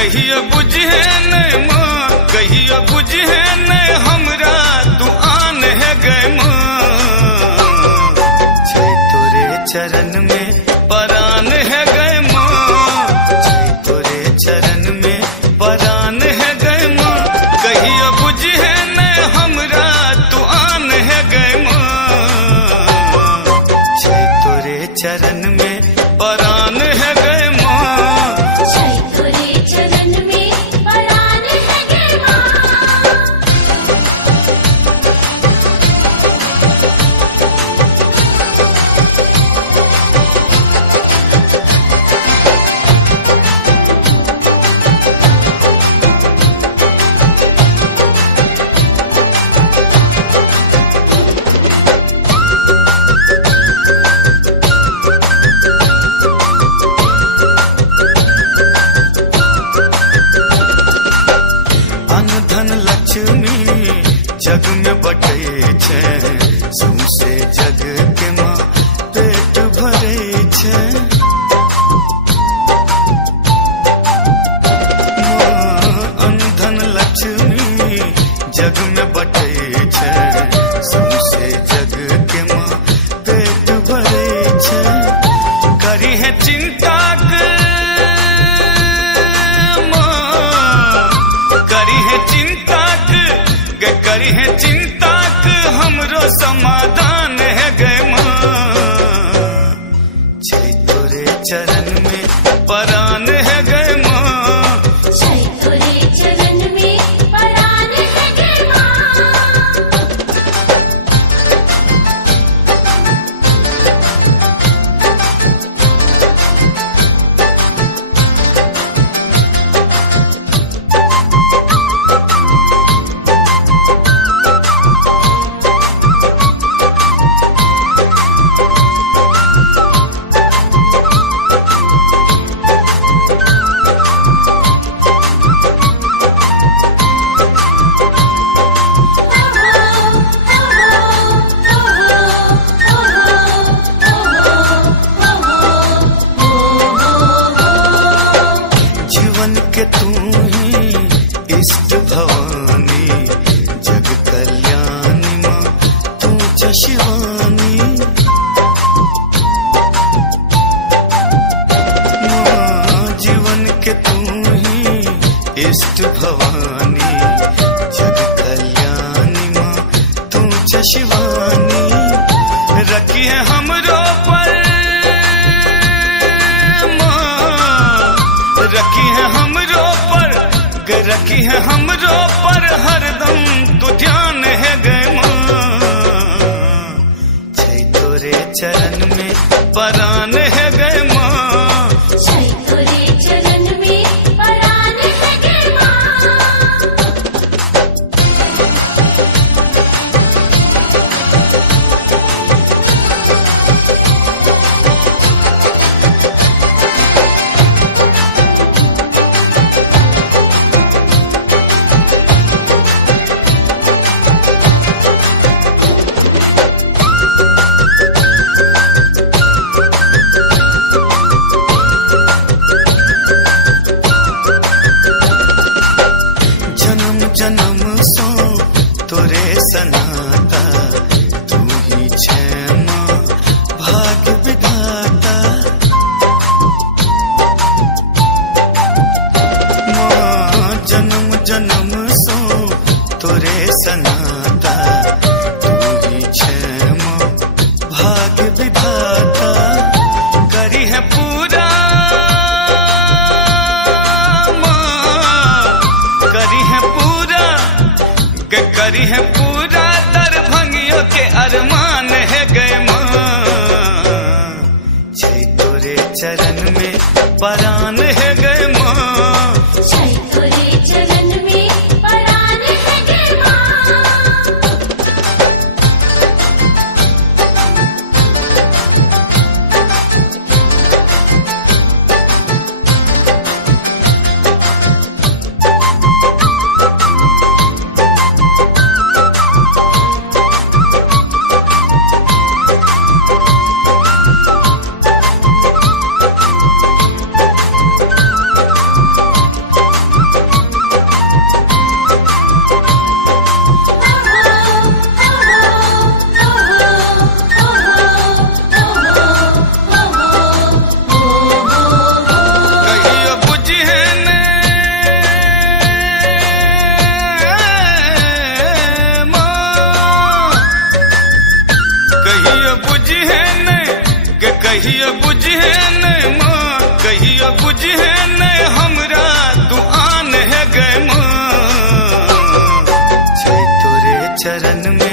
कहियो बुझे न माँ, कहियो बुझे न हमरा तू आन है गए माँ। छै तोरे चरण में परान है गए माँ, छै तोरे चरण में परान है गए माँ। कहियो बुझे न हमरा तू आन है गए माँ, छै तोरे चरण में परान है गए माँ। छै तोरे चरण में परान है गए माँ। जग में बटे छे सौंसे जग के माँ पेट भरे छे। अनधन लक्ष्मी जग में बटे छे सौंसे जग के माँ पेट भरे छे। करी है चिंता करी है चिंता करी है चिंता हमरो समाधान है गए माँ। छै तोरे चरण में परान है गए माँ, छै तोरे चरण में परान है गए माँ। तू ही इष्ट भवानी जग कल्याणी माँ तू च शिवानी। माँ जीवन के तू ही इष्ट भवानी जग कल्याणी माँ तू च शिवानी। रखी है हमरो पर रखी है हमरो पर रखी है हमरो पर हरदम तू ध्यान है गए माँ। छै तोरे चरण में परान है गए माँ, छै तोरे चरण में परान है गए माँ। जन्म सो तोरे सनाता तू ही छे माँ भाग्य विधाता। माँ जन्म जन्म सो तोरे सनाता तू ही छे माँ भाग्य विधाता। करी है पूरा करी है पूरा दरभंगियों के अरमान है गए माँ। छै तोरे चरण में परान है गए माँ, छै तोरे चरण में परान है गए माँ। कहियो बुझे न माँ, कहियो बुझे न हमरा तू आन है गए माँ। छै तोरे चरण में